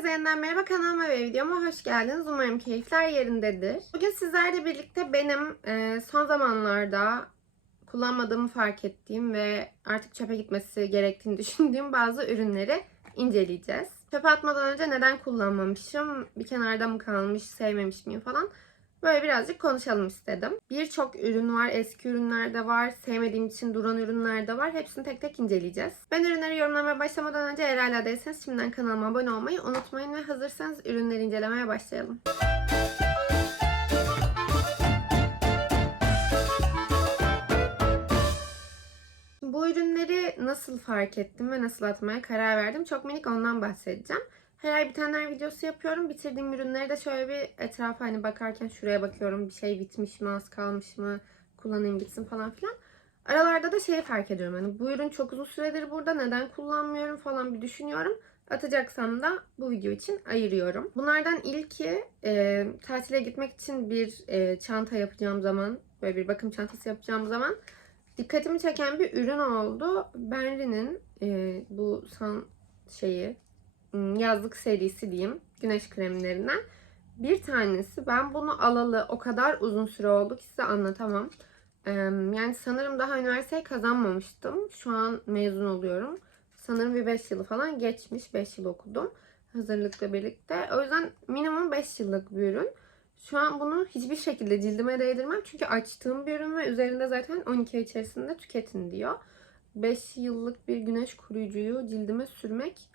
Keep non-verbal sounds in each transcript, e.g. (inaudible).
Herkese yeniden merhaba kanalıma ve videoma hoş geldiniz. Umarım keyifler yerindedir. Bugün sizlerle birlikte benim e, son zamanlarda kullanmadığımı fark ettiğim ve artık çöpe gitmesi gerektiğini (laughs) düşündüğüm bazı ürünleri inceleyeceğiz. Çöpe atmadan önce neden kullanmamışım, bir kenarda mı kalmış, sevmemiş miyim falan Böyle birazcık konuşalım istedim. Birçok ürün var, eski ürünler de var, sevmediğim için duran ürünler de var. Hepsini tek tek inceleyeceğiz. Ben ürünleri yorumlamaya başlamadan önce eğer hala değilseniz şimdiden kanalıma abone olmayı unutmayın ve hazırsanız ürünleri incelemeye başlayalım. Bu ürünleri nasıl fark ettim ve nasıl atmaya karar verdim? Çok minik ondan bahsedeceğim. Her ay bitenler videosu yapıyorum. Bitirdiğim ürünleri de şöyle bir etrafa hani bakarken şuraya bakıyorum. Bir şey bitmiş mi, az kalmış mı, kullanayım bitsin falan filan. Aralarda da şeyi fark ediyorum. Hani bu ürün çok uzun süredir burada. Neden kullanmıyorum falan bir düşünüyorum. Atacaksam da bu video için ayırıyorum. Bunlardan ilki e, tatile gitmek için bir e, çanta yapacağım zaman, böyle bir bakım çantası yapacağım zaman dikkatimi çeken bir ürün oldu. Benri'nin e, bu san şeyi yazlık serisi diyeyim. Güneş kremlerinden. Bir tanesi ben bunu alalı o kadar uzun süre oldu ki size anlatamam. Yani sanırım daha üniversiteyi kazanmamıştım. Şu an mezun oluyorum. Sanırım bir 5 yılı falan geçmiş. 5 yıl okudum. Hazırlıkla birlikte. O yüzden minimum 5 yıllık bir ürün. Şu an bunu hiçbir şekilde cildime değdirmem. Çünkü açtığım bir ürün ve üzerinde zaten 12 ay içerisinde tüketin diyor. 5 yıllık bir güneş koruyucuyu cildime sürmek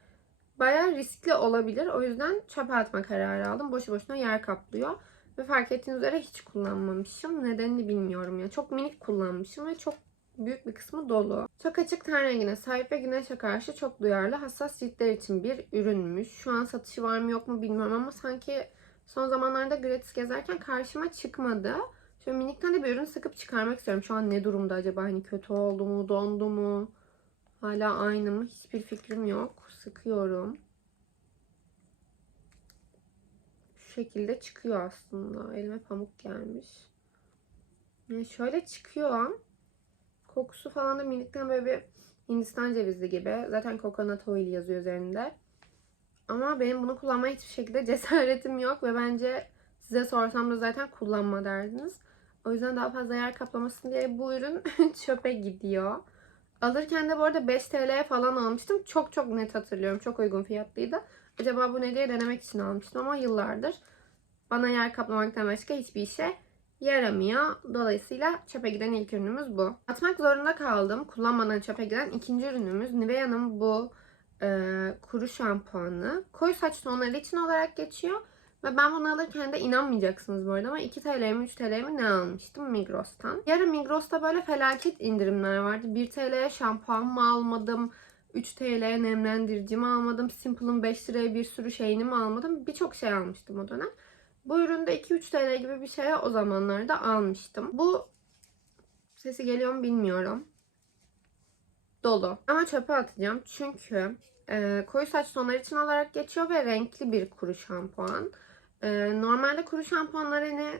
bayağı riskli olabilir. O yüzden çöpe atma kararı aldım. Boşu boşuna yer kaplıyor. Ve fark ettiğiniz üzere hiç kullanmamışım. Nedenini bilmiyorum ya. Çok minik kullanmışım ve çok büyük bir kısmı dolu. Çok açık ten rengine sahip ve güneşe karşı çok duyarlı hassas ciltler için bir ürünmüş. Şu an satışı var mı yok mu bilmiyorum ama sanki son zamanlarda gratis gezerken karşıma çıkmadı. Şöyle minikten de bir ürün sıkıp çıkarmak istiyorum. Şu an ne durumda acaba? Hani kötü oldu mu, dondu mu? Hala aynı mı? Hiçbir fikrim yok. Sıkıyorum. Şu şekilde çıkıyor aslında. Elime pamuk gelmiş. Yani şöyle çıkıyor. Kokusu falan da minikten böyle bir Hindistan cevizi gibi. Zaten coconut oil yazıyor üzerinde. Ama benim bunu kullanmaya hiçbir şekilde (laughs) cesaretim yok ve bence size sorsam da zaten kullanma derdiniz. O yüzden daha fazla yer kaplamasın diye bu ürün (laughs) çöpe gidiyor. Alırken de bu arada 5 TL'ye falan almıştım. Çok çok net hatırlıyorum. Çok uygun fiyatlıydı. Acaba bu ne diye denemek için almıştım ama yıllardır bana yer kaplamaktan başka hiçbir işe yaramıyor. Dolayısıyla çöpe giden ilk ürünümüz bu. Atmak zorunda kaldım. Kullanmadan çöpe giden ikinci ürünümüz Nivea'nın bu e, kuru şampuanı. Koyu saç tonları için olarak geçiyor. Ve ben bunu alırken de inanmayacaksınız bu arada ama 2 TL mi 3 TL mi ne almıştım Migros'tan. Yarın Migros'ta böyle felaket indirimler vardı. 1 TL'ye şampuan mı almadım? 3 TL'ye nemlendirici mi almadım? Simple'ın 5 liraya bir sürü şeyini mi almadım? Birçok şey almıştım o dönem. Bu üründe 2-3 TL gibi bir şeye o zamanlarda almıştım. Bu sesi geliyor mu bilmiyorum. Dolu. Ama çöpe atacağım çünkü e, koyu saç tonları için olarak geçiyor ve renkli bir kuru şampuan. Ee, normalde kuru şampuanlar hani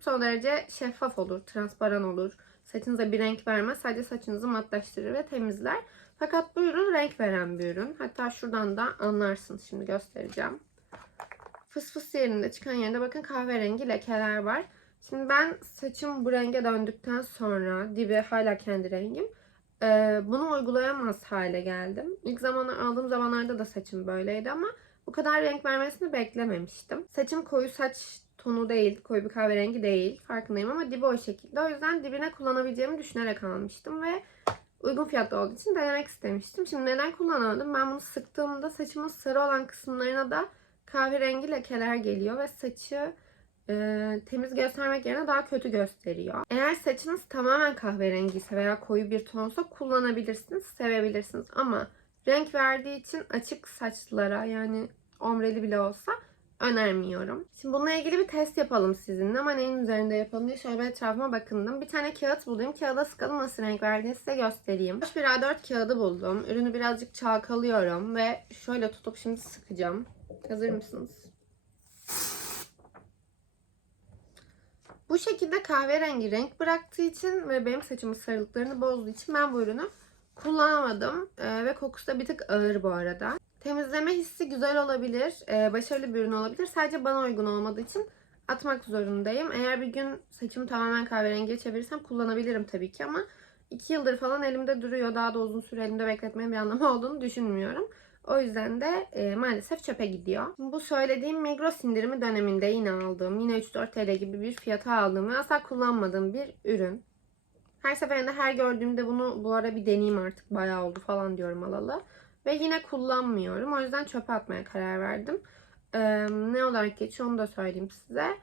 son derece şeffaf olur, transparan olur. Saçınıza bir renk vermez. Sadece saçınızı matlaştırır ve temizler. Fakat bu ürün renk veren bir ürün. Hatta şuradan da anlarsınız. Şimdi göstereceğim. Fıs fıs yerinde çıkan yerinde bakın kahverengi lekeler var. Şimdi ben saçım bu renge döndükten sonra dibi hala kendi rengim. Ee, bunu uygulayamaz hale geldim. İlk zamanlar aldığım zamanlarda da saçım böyleydi ama bu kadar renk vermesini beklememiştim. Saçım koyu saç tonu değil, koyu bir kahverengi değil. Farkındayım ama dibi o şekilde. O yüzden dibine kullanabileceğimi düşünerek almıştım ve uygun fiyatlı olduğu için denemek istemiştim. Şimdi neden kullanamadım? Ben bunu sıktığımda saçımın sarı olan kısımlarına da kahverengi lekeler geliyor ve saçı e, temiz göstermek yerine daha kötü gösteriyor. Eğer saçınız tamamen kahverengi ise veya koyu bir tonsa kullanabilirsiniz, sevebilirsiniz. Ama renk verdiği için açık saçlara yani omreli bile olsa önermiyorum. Şimdi bununla ilgili bir test yapalım sizinle ama neyin üzerinde yapalım diye şöyle bir etrafıma bakındım. Bir tane kağıt bulayım. Kağıda sıkalım nasıl renk verdiğini size göstereyim. Bir A4 kağıdı buldum. Ürünü birazcık çalkalıyorum ve şöyle tutup şimdi sıkacağım. Hazır mısınız? Bu şekilde kahverengi renk bıraktığı için ve benim saçımın sarılıklarını bozduğu için ben bu ürünü kullanamadım. Ee, ve kokusu da bir tık ağır bu arada. Temizleme hissi güzel olabilir. e, başarılı bir ürün olabilir. Sadece bana uygun olmadığı için atmak zorundayım. Eğer bir gün saçımı tamamen kahverengiye çevirirsem kullanabilirim tabii ki ama 2 yıldır falan elimde duruyor. Daha da uzun süre elimde bekletmenin bir anlamı (laughs) olduğunu düşünmüyorum. O yüzden de e, maalesef çöpe gidiyor. Bu söylediğim Migros indirimi döneminde yine aldığım, yine 3-4 TL gibi bir fiyata aldığım ve asla kullanmadığım bir ürün. Her seferinde her gördüğümde bunu bu ara bir deneyeyim artık bayağı oldu falan diyorum alalı. Ve yine kullanmıyorum. O yüzden çöpe atmaya karar verdim. Ne olarak geçiyor onu da söyleyeyim size.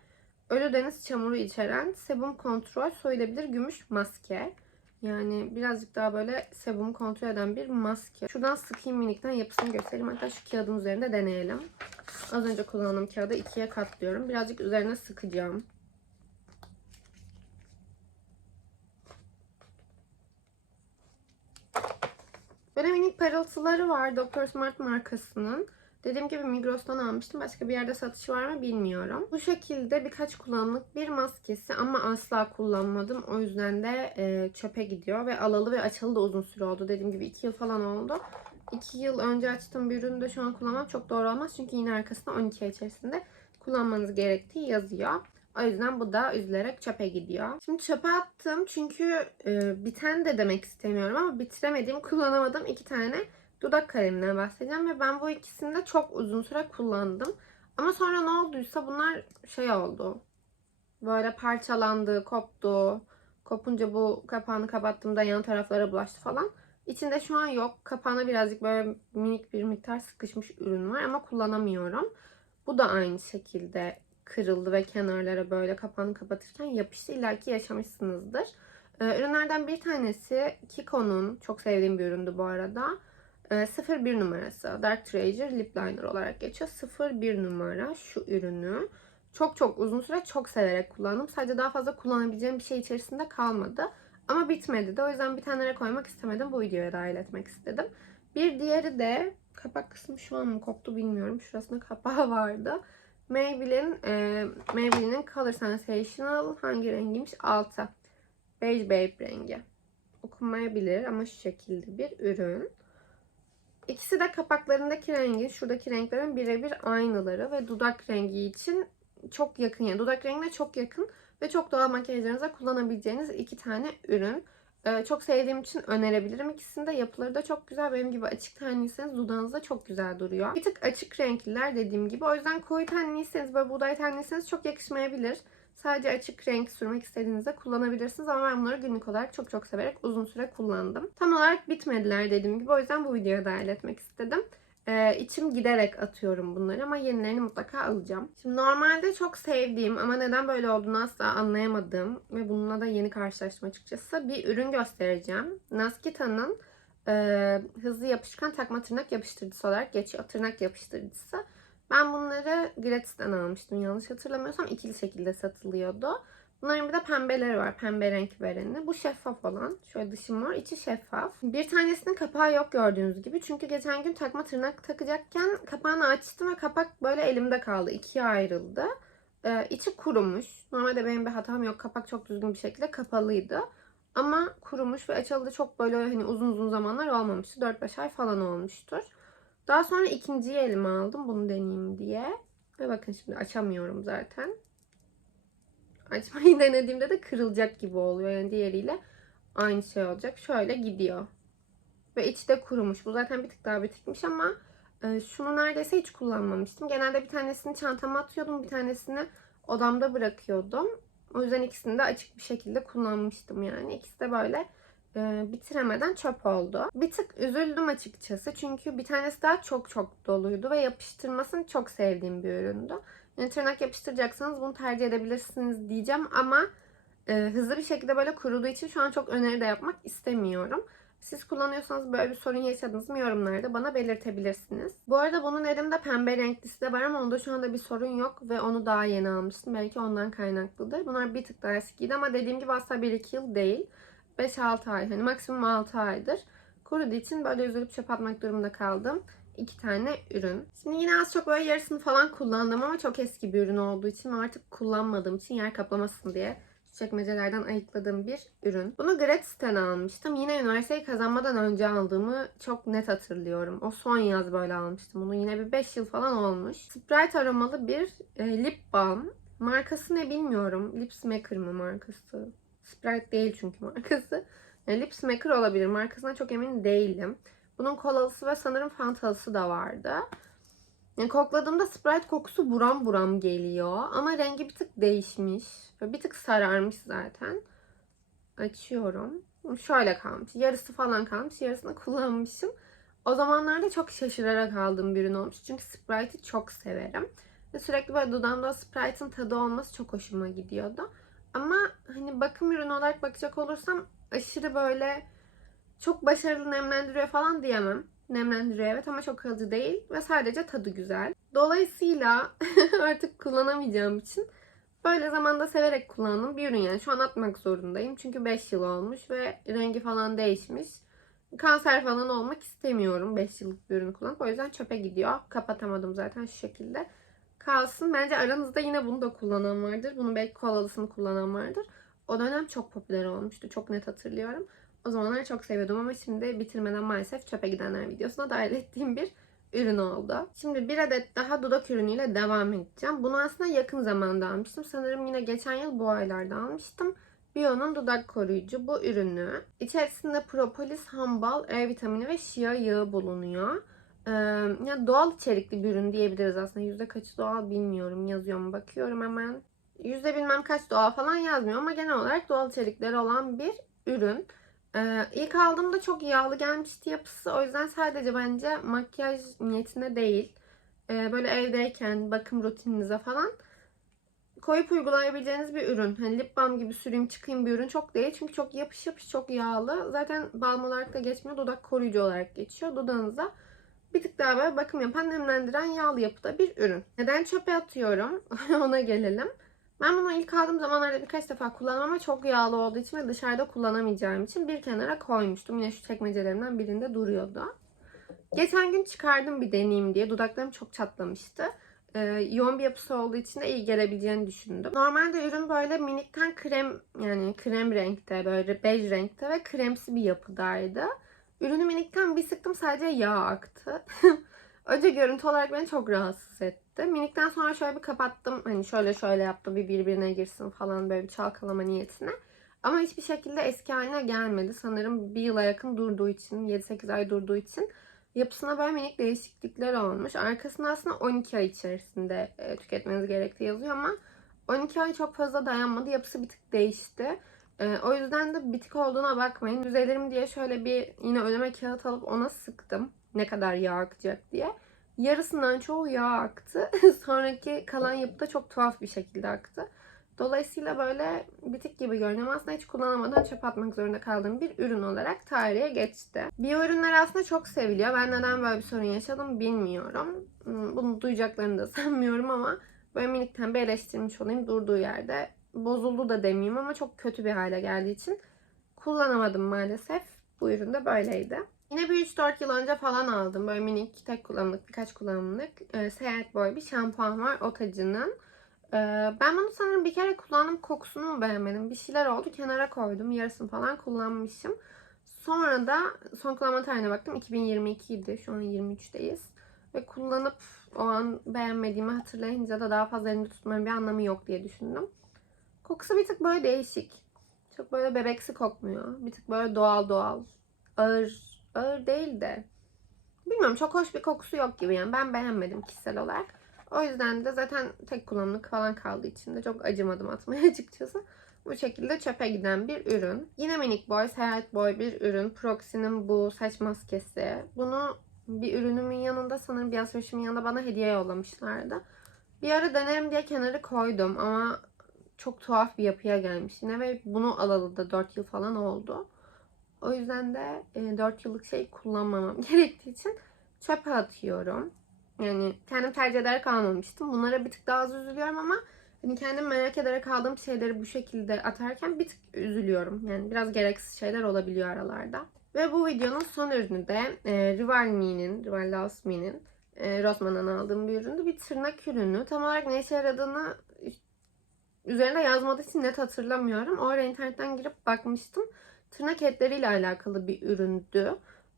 Ölü deniz çamuru içeren sebum kontrol soyulabilir gümüş maske. Yani birazcık daha böyle sebumu kontrol eden bir maske. Şuradan sıkayım minikten yapısını göstereyim. Hatta şu kağıdın üzerinde deneyelim. Az önce kullandığım kağıdı ikiye katlıyorum. Birazcık üzerine sıkacağım. Böyle minik parıltıları var Dr. Smart markasının. Dediğim gibi Migros'tan almıştım. Başka bir yerde satışı var mı bilmiyorum. Bu şekilde birkaç kullanımlık bir maskesi ama asla kullanmadım. O yüzden de e, çöpe gidiyor ve alalı ve açalı da uzun süre oldu. Dediğim gibi 2 yıl falan oldu. 2 yıl önce açtığım bir ürünü de şu an kullanmam çok doğru olmaz. Çünkü yine arkasında 12 ay içerisinde kullanmanız gerektiği yazıyor. O yüzden bu da üzülerek çöpe gidiyor. Şimdi çöpe attım çünkü e, biten de demek istemiyorum ama bitiremediğim, kullanamadığım iki tane dudak kaleminden bahsedeceğim ve ben bu ikisini de çok uzun süre kullandım. Ama sonra ne olduysa bunlar şey oldu. Böyle parçalandı, koptu. Kopunca bu kapağını kapattığımda yan taraflara bulaştı falan. İçinde şu an yok. Kapağına birazcık böyle minik bir miktar sıkışmış ürün var ama kullanamıyorum. Bu da aynı şekilde kırıldı ve kenarlara böyle kapağını kapatırken yapıştı. İlla ki yaşamışsınızdır. Ee, ürünlerden bir tanesi Kiko'nun çok sevdiğim bir üründü bu arada. Ee, 01 numarası Dark Treasure Lip Liner olarak geçiyor. 01 numara şu ürünü. Çok çok uzun süre çok severek kullandım. Sadece daha fazla kullanabileceğim bir şey içerisinde kalmadı. Ama bitmedi de o yüzden bir tanelere koymak istemedim. Bu videoya dahil etmek istedim. Bir diğeri de kapak kısmı şu an mı koptu bilmiyorum. Şurasında kapağı (laughs) vardı. Maybelline, e, Maybelline'in Color Sensational hangi rengiymiş? 6. Beige Babe rengi. Okunmayabilir ama şu şekilde bir ürün. İkisi de kapaklarındaki rengin, şuradaki renklerin birebir aynıları ve dudak rengi için çok yakın. Yani dudak rengine çok yakın ve çok doğal makyajlarınıza kullanabileceğiniz iki tane ürün. Ee, çok sevdiğim için önerebilirim. İkisinin de yapıları da çok güzel. Benim gibi açık tenliyseniz dudağınızda çok güzel duruyor. Bir tık açık renkliler dediğim gibi. O yüzden koyu tenliyseniz böyle buğday tenliyseniz çok yakışmayabilir. Sadece açık renk sürmek istediğinizde kullanabilirsiniz. Ama ben bunları günlük olarak çok çok severek uzun süre kullandım. Tam olarak bitmediler dediğim gibi. O yüzden bu videoya dahil etmek istedim. Ee, içim giderek atıyorum bunları ama yenilerini mutlaka alacağım. Şimdi normalde çok sevdiğim ama neden böyle olduğunu asla anlayamadığım ve bununla da yeni karşılaştım açıkçası bir ürün göstereceğim. Naskita'nın e, hızlı yapışkan takma tırnak yapıştırıcısı olarak geçiyor. Tırnak yapıştırıcısı. Ben bunları gratisten almıştım yanlış hatırlamıyorsam ikili şekilde satılıyordu. Bunların bir de pembeleri var. Pembe renk vereni. Bu şeffaf olan. Şöyle dışı mor, içi şeffaf. Bir tanesinin kapağı yok gördüğünüz gibi. Çünkü geçen gün takma tırnak takacakken kapağını açtım ve kapak böyle elimde kaldı. İkiye ayrıldı. Ee, içi kurumuş. Normalde benim bir hatam yok. Kapak çok düzgün bir şekilde kapalıydı. Ama kurumuş ve açıldı çok böyle hani uzun uzun zamanlar olmamıştı. 4-5 ay falan olmuştur. Daha sonra ikinciyi elime aldım bunu deneyeyim diye. Ve bakın şimdi açamıyorum zaten açmayı (laughs) denediğimde de kırılacak gibi oluyor. Yani diğeriyle aynı şey olacak. Şöyle gidiyor. Ve içi de kurumuş. Bu zaten bir tık daha bitikmiş ama e, şunu neredeyse hiç kullanmamıştım. Genelde bir tanesini çantama atıyordum. Bir tanesini odamda bırakıyordum. O yüzden ikisini de açık bir şekilde kullanmıştım yani. İkisi de böyle e, bitiremeden çöp oldu. Bir tık üzüldüm açıkçası. Çünkü bir tanesi daha çok çok doluydu ve yapıştırmasını çok sevdiğim bir üründü. Yani tırnak yapıştıracaksanız bunu tercih edebilirsiniz diyeceğim ama e, hızlı bir şekilde böyle kuruduğu için şu an çok öneri de yapmak istemiyorum. Siz kullanıyorsanız böyle bir sorun yaşadınız mı yorumlarda bana belirtebilirsiniz. Bu arada bunun elimde pembe renklisi de var ama onda şu anda bir sorun yok ve onu daha yeni almıştım. Belki ondan kaynaklıdır. Bunlar bir tık daha eskiydi ama dediğim gibi aslında 1-2 yıl değil. 5-6 ay hani maksimum 6 aydır. Kuruduğu için böyle üzülüp çöp atmak durumunda kaldım iki tane ürün. Şimdi yine az çok böyle yarısını falan kullandım ama çok eski bir ürün olduğu için artık kullanmadığım için yer kaplamasın diye çekmecelerden ayıkladığım bir ürün. Bunu Gratis'ten almıştım. Yine üniversiteyi kazanmadan önce aldığımı çok net hatırlıyorum. O son yaz böyle almıştım. Bunu yine bir 5 yıl falan olmuş. Sprite aromalı bir e, lip balm. Markası ne bilmiyorum. Lips Maker mı markası? Sprite değil çünkü markası. Yani Lips Maker olabilir. Markasına çok emin değilim. Bunun kolalısı ve sanırım fantalısı da vardı. Yani kokladığımda Sprite kokusu buram buram geliyor. Ama rengi bir tık değişmiş. Böyle bir tık sararmış zaten. Açıyorum. Şöyle kalmış. Yarısı falan kalmış. Yarısını kullanmışım. O zamanlarda çok şaşırarak aldığım bir ürün olmuş. Çünkü Sprite'i çok severim. Ve sürekli böyle dudağımda Sprite'ın tadı olması çok hoşuma gidiyordu. Ama hani bakım ürünü olarak bakacak olursam aşırı böyle çok başarılı nemlendiriyor falan diyemem. Nemlendiriyor evet ama çok kalıcı değil ve sadece tadı güzel. Dolayısıyla (laughs) artık kullanamayacağım için böyle zamanda severek kullandığım bir ürün yani. Şu an atmak zorundayım çünkü 5 yıl olmuş ve rengi falan değişmiş. Kanser falan olmak istemiyorum 5 yıllık bir ürünü kullanıp. O yüzden çöpe gidiyor. Kapatamadım zaten şu şekilde. Kalsın. Bence aranızda yine bunu da kullanan vardır. Bunu belki kolalısını kullanan vardır. O dönem çok popüler olmuştu. Çok net hatırlıyorum. O zamanlar çok seviyordum ama şimdi bitirmeden maalesef çöpe gidenler videosuna dahil (laughs) ettiğim bir ürün oldu. Şimdi bir adet daha dudak ürünüyle devam edeceğim. Bunu aslında yakın zamanda almıştım. Sanırım yine geçen yıl bu aylarda almıştım. Bio'nun dudak koruyucu bu ürünü. İçerisinde propolis, hambal, E vitamini ve şia yağı bulunuyor. Ee, ya doğal içerikli bir ürün diyebiliriz aslında. Yüzde kaçı doğal bilmiyorum. Yazıyor mu bakıyorum hemen. Yüzde bilmem kaç doğal falan yazmıyor ama genel olarak doğal içerikleri olan bir ürün. Ee, ilk aldığımda çok yağlı gelmişti yapısı. O yüzden sadece bence makyaj niyetine değil. Ee, böyle evdeyken bakım rutininize falan koyup uygulayabileceğiniz bir ürün. Hani lip balm gibi süreyim çıkayım bir ürün çok değil. Çünkü çok yapış yapış çok yağlı. Zaten balm olarak da geçmiyor. Dudak koruyucu olarak geçiyor. Dudağınıza bir tık daha böyle bakım yapan, nemlendiren yağlı yapıda bir ürün. Neden çöpe atıyorum? (laughs) Ona gelelim. Ben bunu ilk aldığım zamanlarda birkaç defa kullandım ama çok yağlı olduğu için ve dışarıda kullanamayacağım için bir kenara koymuştum. Yine şu çekmecelerimden birinde duruyordu. Geçen gün çıkardım bir deneyeyim diye. Dudaklarım çok çatlamıştı. Ee, yoğun bir yapısı olduğu için de iyi gelebileceğini düşündüm. Normalde ürün böyle minikten krem yani krem renkte böyle bej renkte ve kremsi bir yapıdaydı. Ürünü minikten bir sıktım sadece yağ aktı. (laughs) Önce görüntü olarak beni çok rahatsız etti. Minikten sonra şöyle bir kapattım. Hani şöyle şöyle yaptım bir birbirine girsin falan böyle bir çalkalama niyetine. Ama hiçbir şekilde eski haline gelmedi. Sanırım bir yıla yakın durduğu için, 7-8 ay durduğu için yapısına böyle minik değişiklikler olmuş. Arkasında aslında 12 ay içerisinde e, tüketmeniz gerektiği yazıyor ama 12 ay çok fazla dayanmadı. Yapısı bir tık değişti. E, o yüzden de bitik olduğuna bakmayın. Düzelirim diye şöyle bir yine önüme kağıt alıp ona sıktım. Ne kadar yağ akacak diye. Yarısından çoğu yağ aktı. (laughs) Sonraki kalan yapıda çok tuhaf bir şekilde aktı. Dolayısıyla böyle bitik gibi ama aslında hiç kullanamadan çöp atmak zorunda kaldığım bir ürün olarak tarihe geçti. Biyo ürünler aslında çok seviliyor. Ben neden böyle bir sorun yaşadım bilmiyorum. Hmm, Bunu duyacaklarını da (laughs) sanmıyorum ama böyle minikten bir eleştirmiş olayım durduğu yerde. Bozuldu da demeyeyim ama çok kötü bir hale geldiği için kullanamadım maalesef. Bu ürün de böyleydi. Yine bir 3-4 yıl önce falan aldım. Böyle minik tek kullanımlık, birkaç kullanımlık e, Seyahat Boy bir şampuan var Otacı'nın. E, ben bunu sanırım bir kere kullandım. Kokusunu mu beğenmedim? Bir şeyler oldu. Kenara koydum. Yarısını falan kullanmışım. Sonra da son kullanma tarihine baktım. 2022 idi. Şu an 23'teyiz. Ve kullanıp o an beğenmediğimi hatırlayınca da daha fazla elimde tutmanın bir anlamı yok diye düşündüm. Kokusu bir tık böyle değişik. Çok böyle bebeksi kokmuyor. Bir tık böyle doğal doğal. Ağır ağır değil de bilmiyorum çok hoş bir kokusu yok gibi yani ben beğenmedim kişisel olarak. O yüzden de zaten tek kullanımlık falan kaldığı için de çok acımadım atmaya (laughs) açıkçası. Bu şekilde çöpe giden bir ürün. Yine minik boy, seyahat boy bir ürün. Proxy'nin bu saç maskesi. Bunu bir ürünümün yanında sanırım bir alışverişimin yanında bana hediye yollamışlardı. Bir ara denerim diye kenarı koydum ama çok tuhaf bir yapıya gelmiş yine ve bunu alalı da 4 yıl falan oldu. O yüzden de 4 e, yıllık şey kullanmamam (laughs) gerektiği için çöpe atıyorum. Yani kendim tercih ederek almamıştım. Bunlara bir tık daha az üzülüyorum ama hani kendim merak ederek aldığım şeyleri bu şekilde atarken bir tık üzülüyorum. Yani biraz gereksiz şeyler olabiliyor aralarda. Ve bu videonun son ürünü de e, Rival Me'nin, Rival Loves Me'nin e, Rossmann'dan aldığım bir üründü. Bir tırnak ürünü. Tam olarak ne işe yaradığını üzerinde yazmadığı için net hatırlamıyorum. O ara internetten girip bakmıştım. Tırnak etleriyle alakalı bir üründü.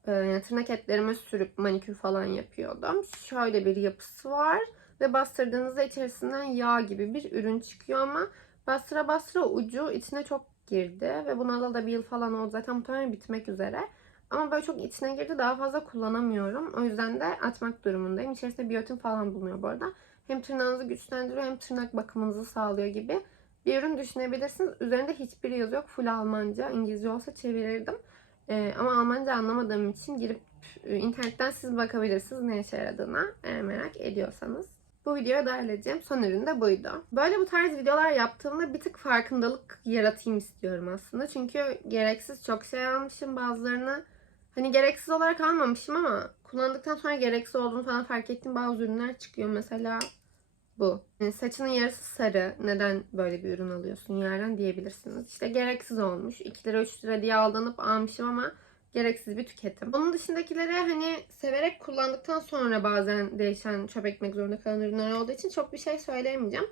Ee, tırnak etlerime sürüp manikür falan yapıyordum. Şöyle bir yapısı var. Ve bastırdığınızda içerisinden yağ gibi bir ürün çıkıyor ama bastıra bastıra ucu içine çok girdi. Ve buna da bir yıl falan oldu. Zaten muhtemelen bitmek üzere. Ama böyle çok içine girdi. Daha fazla kullanamıyorum. O yüzden de atmak durumundayım. İçerisinde biyotin falan bulunuyor bu arada. Hem tırnağınızı güçlendiriyor hem tırnak bakımınızı sağlıyor gibi bir ürün düşünebilirsiniz. Üzerinde hiçbir yazı yok. Full Almanca. İngilizce olsa çevirirdim. Ee, ama Almanca anlamadığım için girip e, internetten siz bakabilirsiniz ne işe yaradığına eğer merak ediyorsanız. Bu videoya dahil edeceğim son ürün de buydu. Böyle bu tarz videolar yaptığımda bir tık farkındalık yaratayım istiyorum aslında. Çünkü gereksiz çok şey almışım bazılarını. Hani gereksiz olarak almamışım ama kullandıktan sonra gereksiz olduğunu falan fark ettiğim bazı ürünler çıkıyor. Mesela bu. Yani saçının yarısı sarı. Neden böyle bir ürün alıyorsun yerden diyebilirsiniz. İşte gereksiz olmuş. 2 lira 3 lira diye aldanıp almışım ama gereksiz bir tüketim. Onun dışındakileri hani severek kullandıktan sonra bazen değişen çöp ekmek zorunda kalan ürünler olduğu için çok bir şey söyleyemeyeceğim.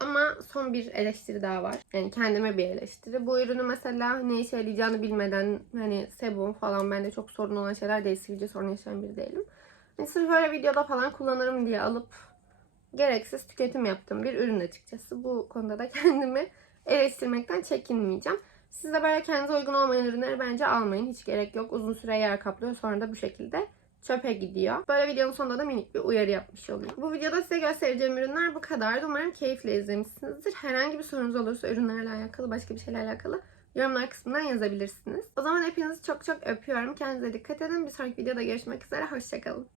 Ama son bir eleştiri daha var. Yani kendime bir eleştiri. Bu ürünü mesela ne işe yarayacağını bilmeden hani sebum falan bende çok sorun olan şeyler değil. Sivilce sorun yaşayan biri değilim. Hani sırf öyle videoda falan kullanırım diye alıp gereksiz tüketim yaptığım bir ürün açıkçası. Bu konuda da (laughs) kendimi eleştirmekten çekinmeyeceğim. Siz de böyle kendinize uygun olmayan ürünleri bence almayın. Hiç gerek yok. Uzun süre yer kaplıyor. Sonra da bu şekilde çöpe gidiyor. Böyle videonun sonunda da minik bir uyarı yapmış olayım. Bu videoda size göstereceğim ürünler bu kadardı. Umarım keyifle izlemişsinizdir. Herhangi bir sorunuz olursa ürünlerle alakalı, başka bir şeylerle alakalı yorumlar kısmından yazabilirsiniz. O zaman hepinizi çok çok öpüyorum. Kendinize dikkat edin. Bir sonraki videoda görüşmek üzere. Hoşçakalın.